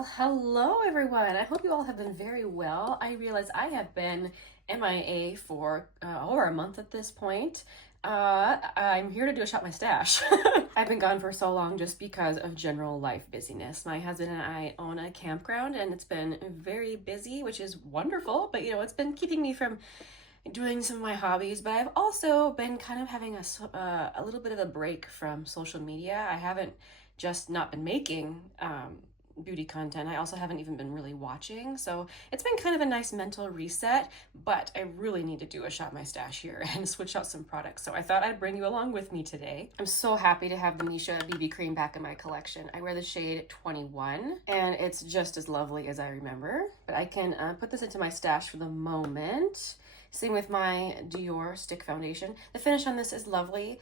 Well, hello everyone. I hope you all have been very well. I realize I have been MIA for over a month at this point. I'm here to do a shop my stash. I've been gone for so long just because of general life busyness. My husband and I own a campground and it's been very busy, which is wonderful, but it's been keeping me from doing some of my hobbies. But I've also been kind of having a little bit of a break from social media. I haven't just not been making beauty content. I also haven't even been really watching. So it's been kind of a nice mental reset, but I really need to do a shop my stash here and switch out some products. So I thought I'd bring you along with me today. I'm so happy to have the Missha BB cream back in my collection. I wear the shade 21 and it's just as lovely as I remember, but I can put this into my stash for the moment. Same with my Dior stick foundation. The finish on this is lovely.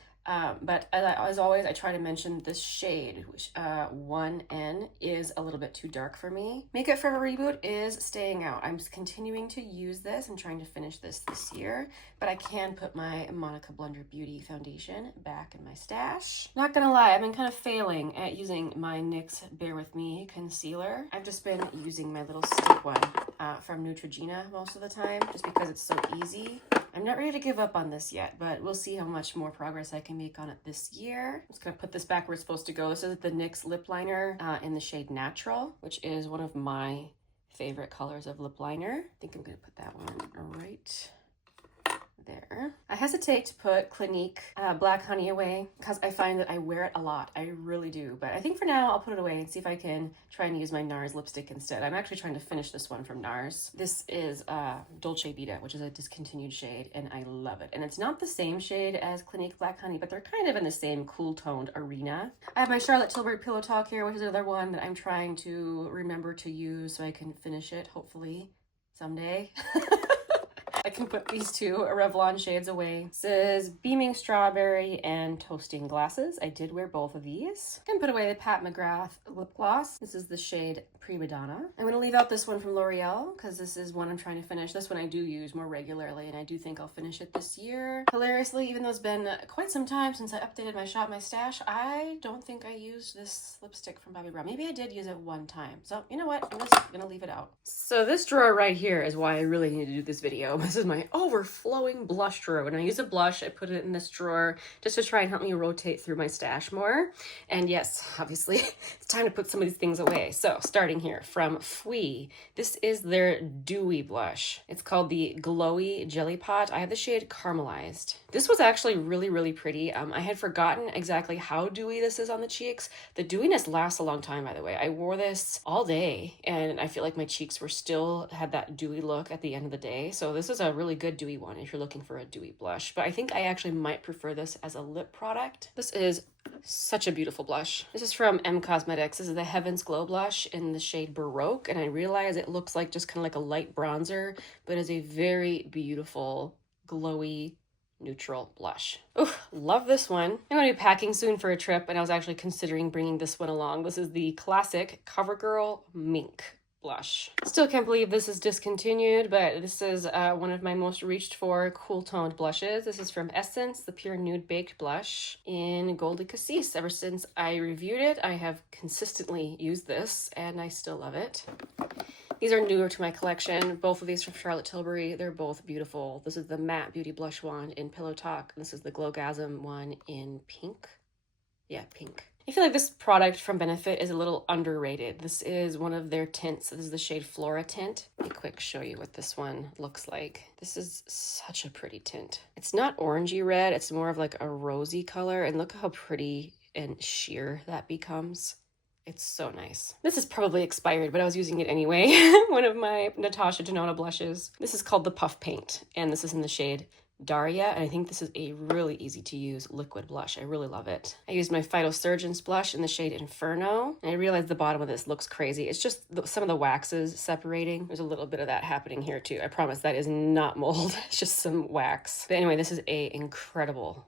But as always, I try to mention this shade, which 1N is a little bit too dark for me. Makeup Forever Reboot is staying out. I'm continuing to use this. I'm trying to finish this year, but I can put my Monica Blunder Beauty foundation back in my stash. Not gonna lie, I've been kind of failing at using my NYX Bear With Me concealer. I've just been using my little stick one from Neutrogena most of the time, just because it's so easy. I'm not ready to give up on this yet, but we'll see how much more progress I can make on it this year. I'm just gonna put this back where it's supposed to go. This is the NYX lip liner in the shade Natural, which is one of my favorite colors of lip liner. I think I'm gonna put that one right there. I hesitate to put Clinique Black Honey away because I find that I wear it a lot. I really do. But I think for now I'll put it away and see if I can try and use my NARS lipstick instead. I'm actually trying to finish this one from NARS. This is Dolce Vita, which is a discontinued shade, and I love it. And it's not the same shade as Clinique Black Honey, but they're kind of in the same cool toned arena. I have my Charlotte Tilbury Pillow Talk here, which is another one that I'm trying to remember to use so I can finish it, hopefully, someday. I can put these two Revlon shades away. This is Beaming Strawberry and Toasting Glasses. I did wear both of these. I can put away the Pat McGrath lip gloss. This is the shade Prima Donna. I'm going to leave out this one from L'Oreal because this is one I'm trying to finish. This one I do use more regularly and I do think I'll finish it this year. Hilariously, even though it's been quite some time since I updated my shop, my stash, I don't think I used this lipstick from Bobbi Brown. Maybe I did use it one time. So you know what? I'm just going to leave it out. So this drawer right here is why I really need to do this video. This is my overflowing blush drawer. When I use a blush, I put it in this drawer just to try and help me rotate through my stash more. And yes, obviously, it's time to put some of these things away. So starting here from Fui, this is their dewy blush. It's called the Glowy Jelly Pot. I have the shade Caramelized. This was actually really, really pretty. I had forgotten exactly how dewy this is on the cheeks. The dewiness lasts a long time, by the way. I wore this all day and I feel like my cheeks were still had that dewy look at the end of the day. So this is a really good dewy one if you're looking for a dewy blush. But I think I actually might prefer this as a lip product. This is such a beautiful blush. This is from M Cosmetics. This is the Heaven's Glow blush in the shade Baroque. And I realize it looks like just kind of like a light bronzer, but is a very beautiful, glowy, neutral blush. Oh, love this one. I'm going to be packing soon for a trip and I was actually considering bringing this one along. This is the classic Covergirl Mink blush. Still can't believe this is discontinued, but this is one of my most reached for cool toned blushes. This is from Essence, the Pure Nude Baked Blush in Goldie Cassis. Ever since I reviewed it, I have consistently used this and I still love it. These are newer to my collection. Both of these from Charlotte Tilbury. They're both beautiful. This is the Matte Beauty Blush Wand in Pillow Talk. This is the Glowgasm one in pink. Yeah, pink. I feel like this product from Benefit is a little underrated. This is one of their tints. This is the shade Flora tint. Let me quick show you what this one looks like. This is such a pretty tint. It's not orangey red. It's more of like a rosy color. And look how pretty and sheer that becomes. It's so nice. This is probably expired, but I was using it anyway. One of my Natasha Denona blushes. This is called the Puff Paint, and this is in the shade Daria, and I think this is a really easy to use liquid blush. I really love it. I used my Phytosurgeons blush in the shade Inferno, and I realized the bottom of this looks crazy. It's just some of the waxes separating. There's a little bit of that happening here too. I promise that is not mold. It's just some wax. But anyway, this is a incredible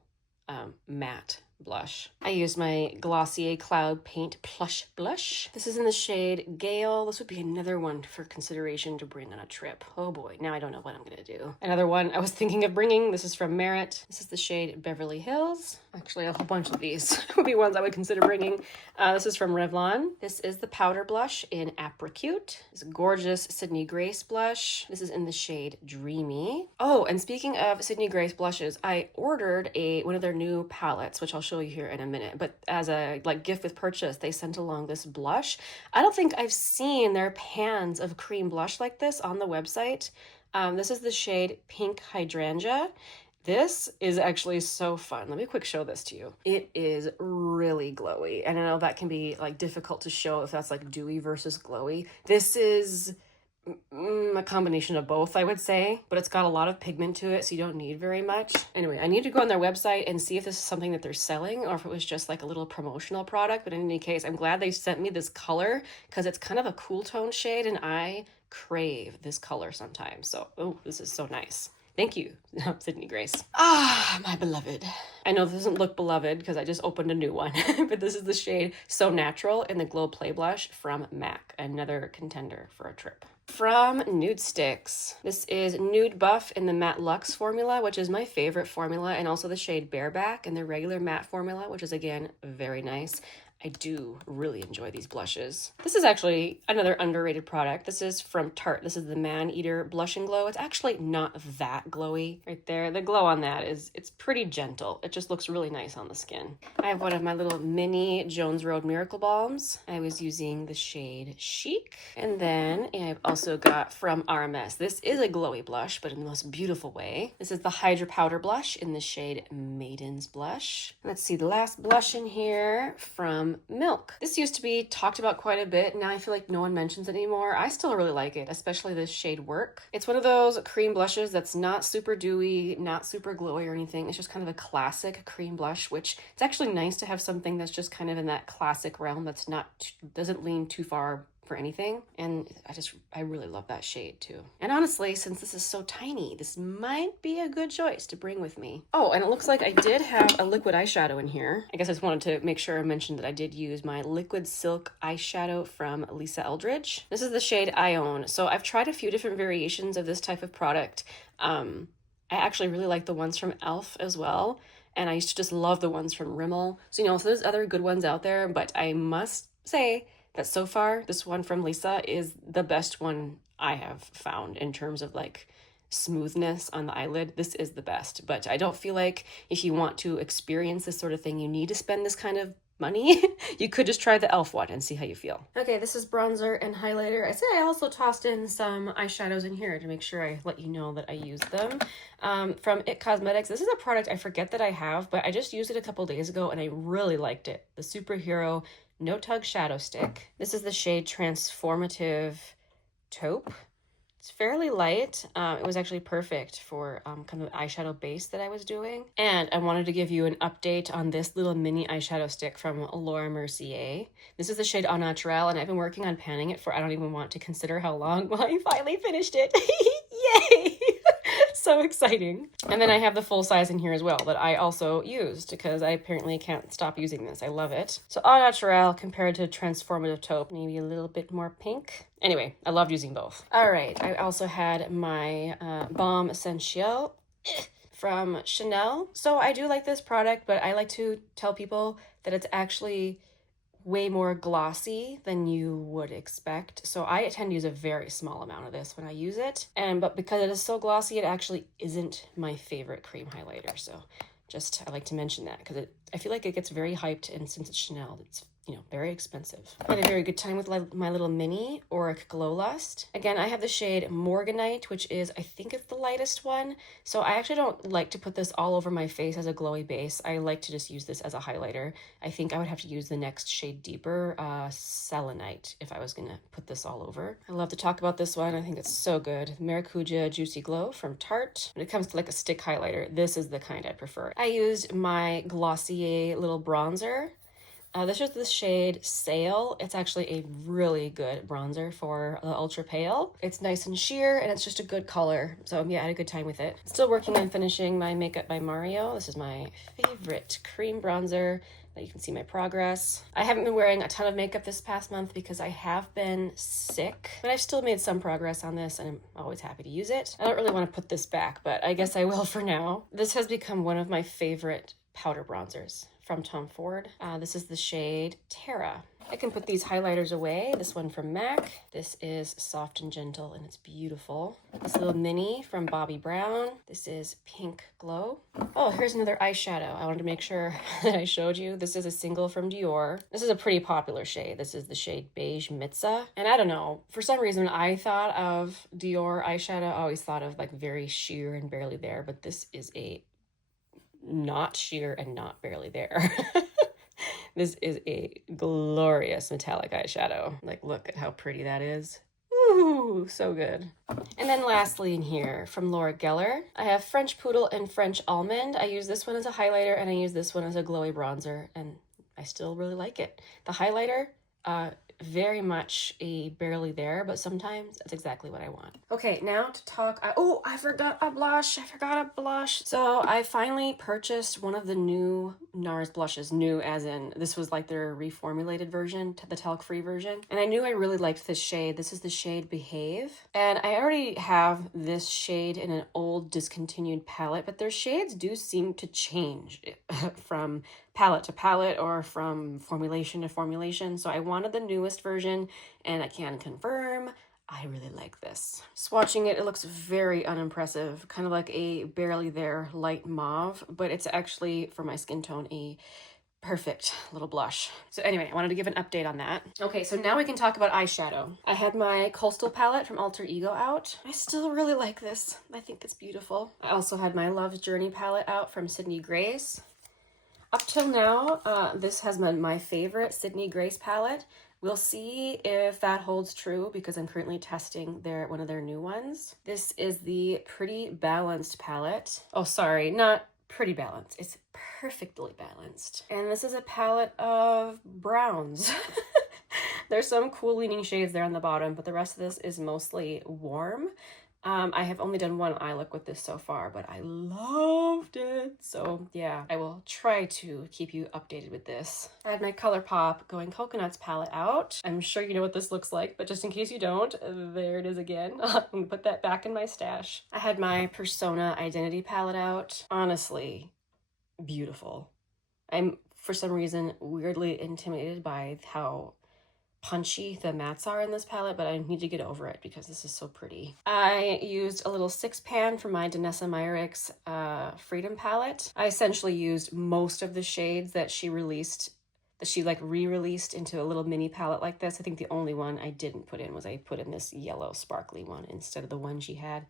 matte blush. I used my Glossier Cloud Paint Plush Blush. This is in the shade Gale. This would be another one for consideration to bring on a trip. Oh boy, now I don't know what I'm gonna do. Another one I was thinking of bringing, this is from Merit. This is the shade Beverly Hills. Actually, a whole bunch of these would be ones I would consider bringing. This is from Revlon. This is the powder blush in Apricot. It's a gorgeous Sydney Grace blush. This is in the shade Dreamy. Oh, and speaking of Sydney Grace blushes, I ordered one of their new palettes, which I'll show you here in a minute. But as a gift with purchase, they sent along this blush. I don't think I've seen their pans of cream blush like this on the website. This is the shade Pink Hydrangea. This is actually so fun. Let me quick show this to you. It is really glowy. And I know that can be difficult to show if that's dewy versus glowy. This is a combination of both, I would say, but it's got a lot of pigment to it, so you don't need very much. Anyway, I need to go on their website and see if this is something that they're selling or if it was just a little promotional product. But in any case, I'm glad they sent me this color because it's kind of a cool tone shade and I crave this color sometimes. So, oh, this is so nice. Thank you, Sydney Grace. Ah, my beloved. I know this doesn't look beloved because I just opened a new one, but this is the shade So Natural in the Glow Play Blush from MAC, another contender for a trip. From Nude Sticks, this is Nude Buff in the Matte Luxe formula, which is my favorite formula, and also the shade Bareback in the regular matte formula, which is, again, very nice. I do really enjoy these blushes. This is actually another underrated product. This is from Tarte. This is the Man Eater Blush and Glow. It's actually not that glowy right there. The glow on that it's pretty gentle. It just looks really nice on the skin. I have one of my little mini Jones Road Miracle Balms. I was using the shade Chic. And then I've also got from RMS. This is a glowy blush, but in the most beautiful way. This is the Hydra Powder Blush in the shade Maiden's Blush. Let's see, the last blush in here from Milk. This used to be talked about quite a bit. Now I feel like no one mentions it anymore. I still really like it, especially this shade Work. It's one of those cream blushes that's not super dewy, not super glowy or anything. It's just kind of a classic cream blush, which it's actually nice to have something that's just kind of in that classic realm that's doesn't lean too far for anything. And I really love that shade too. And honestly, since this is so tiny, this might be a good choice to bring with me. Oh, and it looks like I did have a liquid eyeshadow in here. I guess I just wanted to make sure I mentioned that I did use my liquid silk eyeshadow from Lisa Eldridge. This is the shade Ione. So I've tried a few different variations of this type of product. I actually really like the ones from e.l.f. as well. And I used to just love the ones from Rimmel. So, so there's other good ones out there, but I must say that so far, this one from Lisa is the best one I have found in terms of smoothness on the eyelid. This is the best, but I don't feel like if you want to experience this sort of thing, you need to spend this kind of money. You could just try the e.l.f. one and see how you feel. Okay, this is bronzer and highlighter. I said I also tossed in some eyeshadows in here to make sure I let you know that I used them. From IT Cosmetics, this is a product I forget that I have, but I just used it a couple days ago and I really liked it. The Superhero No-tug Shadow Stick. This is the shade Transformative Taupe. It's fairly light. It was actually perfect for kind of the eyeshadow base that I was doing. And I wanted to give you an update on this little mini eyeshadow stick from Laura Mercier. This is the shade Au Naturel, and I've been working on panning it for I don't even want to consider how long. Well, I finally finished it. Yay! So exciting. And then I have the full size in here as well that I also used because I apparently can't stop using this. I love it. So Au Naturel compared to Transformative Taupe, maybe a little bit more pink. Anyway, I loved using both. All right, I also had my Balm Essentiel from Chanel. So I do like this product, but I like to tell people that it's actually way more glossy than you would expect. So I tend to use a very small amount of this when I use it. But because it is so glossy, it actually isn't my favorite cream highlighter. So I like to mention that because I feel like it gets very hyped, and since it's Chanel, it's very expensive. I had a very good time with my little mini Auric Glow Lust. Again, I have the shade Morganite, which is, I think it's the lightest one. So I actually don't like to put this all over my face as a glowy base. I like to just use this as a highlighter. I think I would have to use the next shade deeper, Selenite, if I was gonna put this all over. I love to talk about this one. I think it's so good. Maracuja Juicy Glow from Tarte. When it comes to a stick highlighter, this is the kind I prefer. I used my Glossier little bronzer. This is the shade Sail. It's actually a really good bronzer for the ultra pale. It's nice and sheer, and it's just a good color. So yeah, I had a good time with it. Still working on finishing my Makeup by Mario. This is my favorite cream bronzer. You can see my progress. I haven't been wearing a ton of makeup this past month because I have been sick, but I've still made some progress on this and I'm always happy to use it. I don't really want to put this back, but I guess I will for now. This has become one of my favorite powder bronzers from Tom Ford. This is the shade Terra. I can put these highlighters away. This one from MAC. This is Soft and Gentle and it's beautiful. This little mini from Bobbi Brown. This is Pink Glow. Oh, here's another eyeshadow. I wanted to make sure that I showed you. This is a single from Dior. This is a pretty popular shade. This is the shade Beige Mitzah. And I don't know, for some reason when I thought of Dior eyeshadow, I always thought of like very sheer and barely there, but this is a not sheer and not barely there. This is a glorious metallic eyeshadow. Like, look at how pretty that is. Ooh, so good. And then lastly in here, from Laura Geller, I have French Poodle and French Almond. I use this one as a highlighter and I use this one as a glowy bronzer, and I still really like it. The highlighter, very much a barely there, but sometimes that's exactly what I want. Okay, now to talk, I forgot a blush. So I finally purchased one of the new NARS blushes, new as in this was like their reformulated version, the talc-free version. And I knew I really liked this shade. This is the shade Behave. And I already have this shade in an old discontinued palette, but their shades do seem to change from palette to palette or from formulation to formulation. So I wanted the newest version and I can confirm I really like this. Swatching it, it looks very unimpressive, kind of like a barely there light mauve, but it's actually for my skin tone a perfect little blush. So anyway, I wanted to give an update on that. Okay, so now we can talk about eyeshadow. I had my Coastal palette from Alter Ego out. I still really like this. I think it's beautiful. I also had my Love's Journey palette out from Sydney Grace. Up till now, this has been my favorite Sydney Grace palette. We'll see if that holds true because I'm currently testing one of their new ones. This is the Pretty Balanced palette. Oh, sorry, not Pretty Balanced. It's perfectly balanced. And this is a palette of browns. There's some cool leaning shades there on the bottom, but the rest of this is mostly warm. I have only done one eye look with this so far, but I loved it. So yeah, I will try to keep you updated with this. I had my ColourPop Going Coconuts palette out. I'm sure you know what this looks like, but just in case you don't, there it is again. I'm gonna put that back in my stash. I had my Persona Identity palette out. Honestly, beautiful. I'm, for some reason, weirdly intimidated by how punchy the mattes are in this palette, but I need to get over it because this is so pretty. I used a little 6-pan from my Danessa Myricks Freedom palette. I essentially used most of the shades that she released, that she like re-released into a little mini palette like this. I think the only one I didn't put in was I put in this yellow sparkly one instead of the one she had.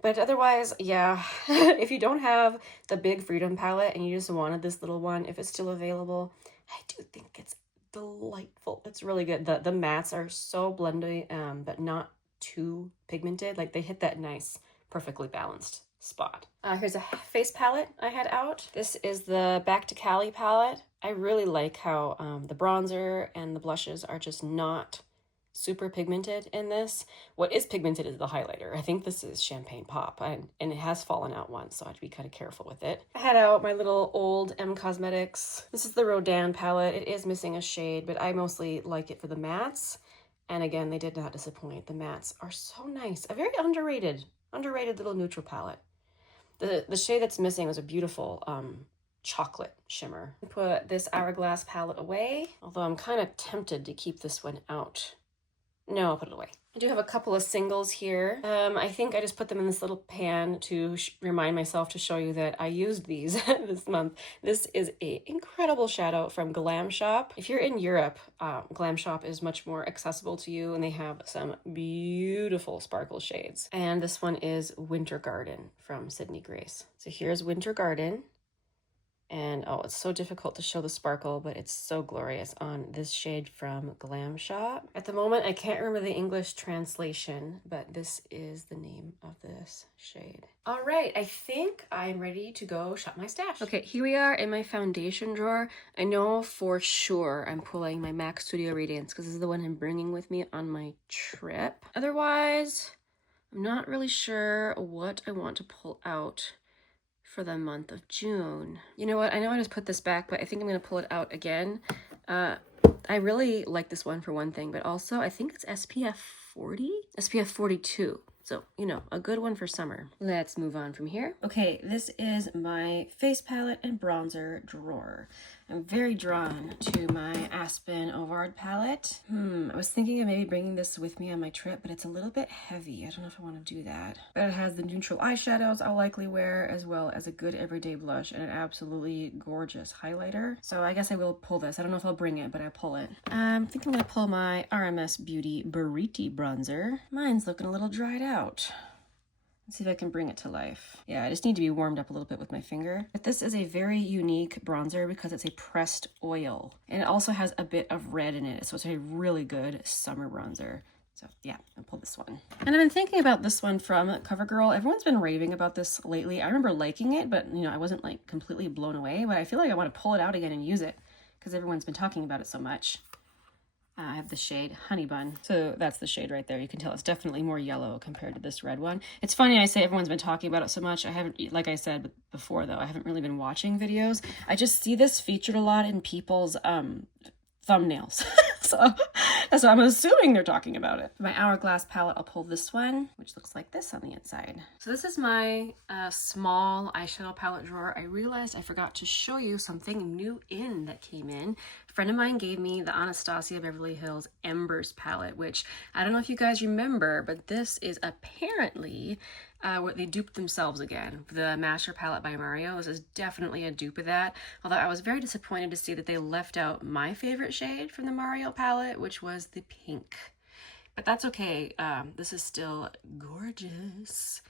But otherwise, yeah, if you don't have the big Freedom palette and you just wanted this little one, if it's still available, I do think it's delightful. It's really good. The mattes are so blendy, but not too pigmented. Like they hit that nice, perfectly balanced spot. Here's a face palette I had out. This is the Back to Cali palette. I really like how the bronzer and the blushes are just not super pigmented in this. What is pigmented is the highlighter. I think this is Champagne Pop, and it has fallen out once, so I have to be kind of careful with it. I had out my little old M Cosmetics. This is the Rodin palette. It is missing a shade, but I mostly like it for the mattes. And again, they did not disappoint. The mattes are so nice. A very underrated little neutral palette. The shade that's missing was a beautiful chocolate shimmer. Put this Hourglass palette away, although I'm kind of tempted to keep this one out. No, I'll put it away. I do have a couple of singles here. I think I just put them in this little pan to remind myself to show you that I used these this month. This is an incredible shadow from Glam Shop. If you're in Europe, Glam Shop is much more accessible to you and they have some beautiful sparkle shades. And this one is Winter Garden from Sydney Grace. So here's Winter Garden. And oh, it's so difficult to show the sparkle, but it's so glorious on this shade from Glam Shop. At the moment, I can't remember the English translation, but this is the name of this shade. All right, I think I'm ready to go shop my stash. Okay, here we are in my foundation drawer. I know for sure I'm pulling my MAC Studio Radiance because this is the one I'm bringing with me on my trip. Otherwise, I'm not really sure what I want to pull out for the month of June. You know what? I know I just put this back, but I think I'm going to pull it out again. I really like this one for one thing, but also I think it's SPF 40? SPF 42. So, you know, a good one for summer. Let's move on from here. Okay, this is my face palette and bronzer drawer. I'm very drawn to my Aspen Ovard palette. I was thinking of maybe bringing this with me on my trip, but it's a little bit heavy. I don't know if I want to do that. But it has the neutral eyeshadows I'll likely wear, as well as a good everyday blush and an absolutely gorgeous highlighter. So I guess I will pull this. I don't know if I'll bring it, but I'll pull it. I think I'm going to pull my RMS Beauty Buriti bronzer. Mine's looking a little dried out. Let's see if I can bring it to life. Yeah, I just need to be warmed up a little bit with my finger. But this is a very unique bronzer because it's a pressed oil. And it also has a bit of red in it, so it's a really good summer bronzer. So yeah, I'll pull this one. And I've been thinking about this one from Covergirl. Everyone's been raving about this lately. I remember liking it, but you know, I wasn't like completely blown away. But I feel like I want to pull it out again and use it because everyone's been talking about it so much. I have the shade Honey Bun. So that's the shade right there. You can tell it's definitely more yellow compared to this red one. It's funny I say everyone's been talking about it so much. I haven't, like I said before though, I haven't really been watching videos. I just see this featured a lot in people's thumbnails. So I'm assuming they're talking about it. For my Hourglass palette, I'll pull this one, which looks like this on the inside. So this is my small eyeshadow palette drawer. I realized I forgot to show you something new in that came in. A friend of mine gave me the Anastasia Beverly Hills Embers palette, which I don't know if you guys remember, but this is apparently what they duped themselves again. The Master palette by Mario. This is definitely a dupe of that. Although I was very disappointed to see that they left out my favorite shade from the Mario palette, which was the pink. But that's okay. This is still gorgeous.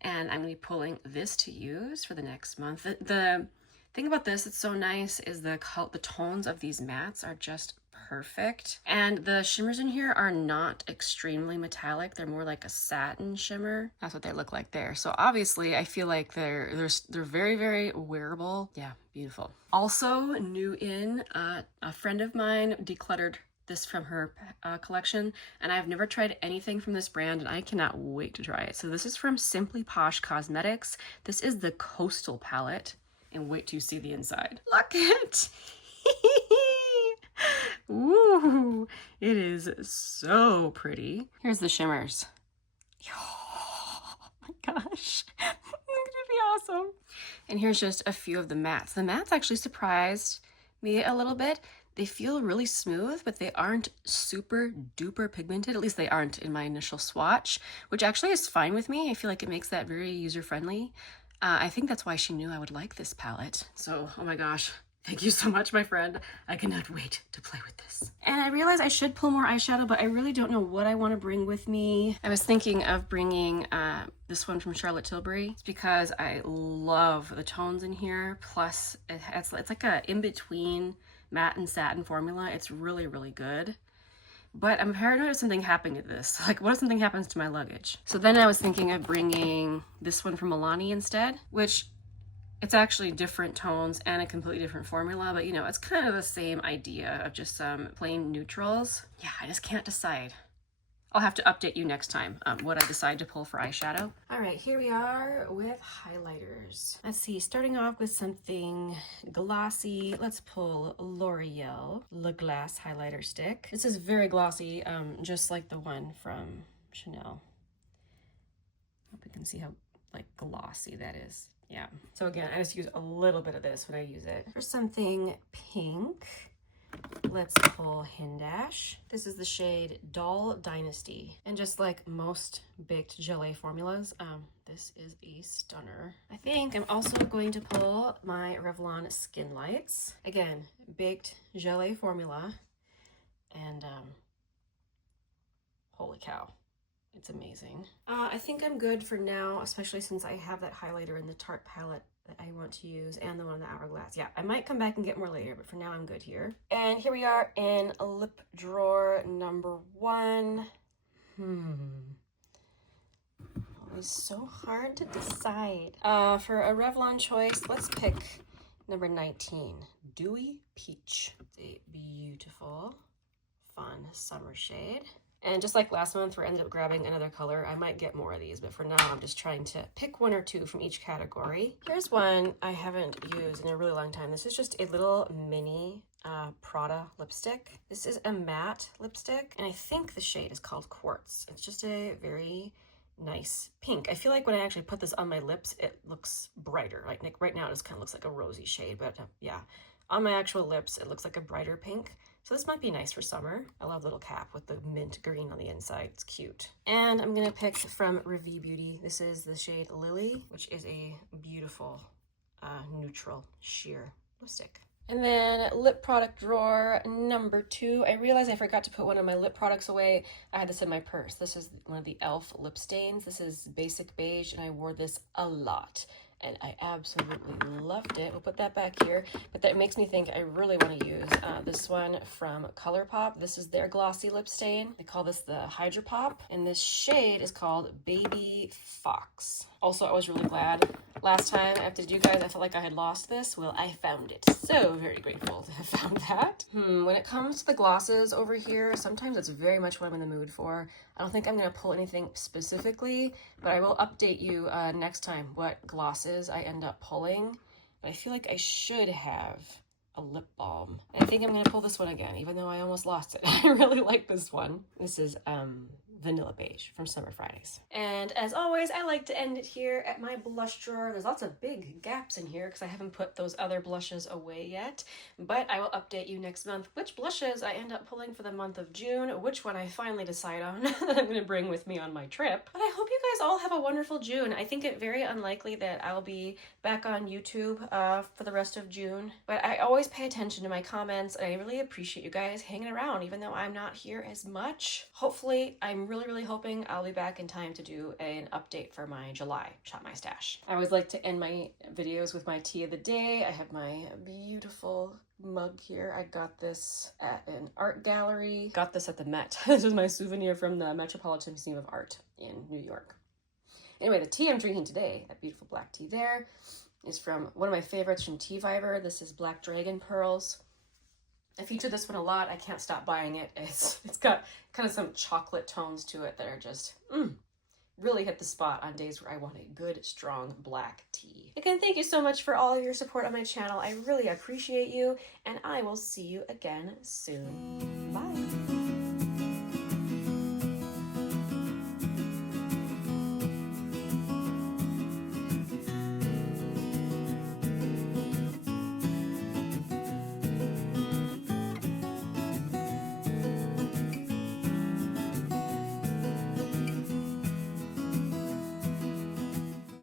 And I'm going to be pulling this to use for the next month. The thing about this that's so nice is the tones of these mattes are just perfect. And the shimmers in here are not extremely metallic. They're more like a satin shimmer. That's what they look like there. So obviously I feel like they're very, very wearable. Yeah, beautiful. Also new in, a friend of mine decluttered this from her collection, and I've never tried anything from this brand, and I cannot wait to try it. So this is from Simply Posh Cosmetics. This is the Coastal palette, and wait till you see the inside. Look at Ooh, it is so pretty. Here's the shimmers. Oh my gosh, it's gonna be awesome. And here's just a few of the mattes. The mattes actually surprised me a little bit. They feel really smooth, but they aren't super duper pigmented. At least they aren't in my initial swatch, which actually is fine with me. I feel like it makes that very user-friendly. I think that's why she knew I would like this palette. So, oh my gosh. Thank you so much, my friend. I cannot wait to play with this. And I realized I should pull more eyeshadow, but I really don't know what I want to bring with me. I was thinking of bringing this one from Charlotte Tilbury. It's because I love the tones in here. Plus, it's like a in-between matte and satin formula. It's really, really good. But I'm paranoid of something happening to this. Like, what if something happens to my luggage? So then I was thinking of bringing this one from Milani instead, which it's actually different tones and a completely different formula, but you know, it's kind of the same idea of just some plain neutrals. Yeah, I just can't decide. I'll have to update you next time what I decide to pull for eyeshadow. All right, here we are with highlighters. Let's see, starting off with something glossy. Let's pull L'Oreal Le Glace highlighter stick. This is very glossy, just like the one from Chanel. Hope you can see how like glossy that is. Yeah. So again, I just use a little bit of this when I use it. For something pink, let's pull Hindash. This is the shade Doll Dynasty. And just like most baked gelée formulas, this is a stunner. I think I'm also going to pull my Revlon Skin Lights. Again, baked gelée formula. And holy cow. It's amazing. I think I'm good for now, especially since I have that highlighter in the Tarte palette that I want to use, and the one in the Hourglass. Yeah, I might come back and get more later, but for now I'm good here. And here we are in lip drawer number 1. Always so hard to decide. For a Revlon choice, let's pick number 19, Dewy Peach. It's a beautiful, fun summer shade. And just like last month, we ended up grabbing another color. I might get more of these, but for now, I'm just trying to pick 1 or 2 from each category. Here's one I haven't used in a really long time. This is just a little mini Prada lipstick. This is a matte lipstick, and I think the shade is called Quartz. It's just a very nice pink. I feel like when I actually put this on my lips, it looks brighter. Like right now, it just kind of looks like a rosy shade, but yeah, on my actual lips, it looks like a brighter pink. So this might be nice for summer. I love the little cap with the mint green on the inside. It's cute. And I'm gonna pick from Revie Beauty. This is the shade Lily, which is a beautiful neutral sheer lipstick. And then lip product drawer number 2. I realized I forgot to put one of my lip products away. I had this in my purse. This is one of the e.l.f. lip stains. This is Basic Beige, and I wore this a lot, and I absolutely loved it. We'll put that back here, but that makes me think I really want to use this one from ColourPop. This is their glossy lip stain. They call this the Hydra Pop, and this shade is called Baby Fox. Also, I was really glad last time I updated you guys, I felt like I had lost this. Well, I found it. So very grateful to have found that. When it comes to the glosses over here, sometimes it's very much what I'm in the mood for. I don't think I'm going to pull anything specifically, but I will update you next time what glosses I end up pulling. But I feel like I should have a lip balm. I think I'm going to pull this one again, even though I almost lost it. I really like this one. This is Vanilla Beige from Summer Fridays. And as always, I like to end it here at my blush drawer. There's lots of big gaps in here because I haven't put those other blushes away yet, but I will update you next month which blushes I end up pulling for the month of June, which one I finally decide on that I'm going to bring with me on my trip. But I hope you guys all have a wonderful June. I think it very unlikely that I'll be back on YouTube for the rest of June, but I always pay attention to my comments, and I really appreciate you guys hanging around even though I'm not here as much. Hopefully, I'm really hoping I'll be back in time to do an update for my July Shop My Stash. I always like to end my videos with my tea of the day. I have my beautiful mug here. I got this at an art gallery. Got this at the Met. This is my souvenir from the Metropolitan Museum of Art in New York. Anyway, the tea I'm drinking today, that beautiful black tea there, is from one of my favorites from Tea Viver. This is Black Dragon Pearls. I feature this one a lot. I can't stop buying it. It's got kind of some chocolate tones to it that are just really hit the spot on days where I want a good, strong black tea. Again, thank you so much for all of your support on my channel. I really appreciate you, and I will see you again soon. Bye.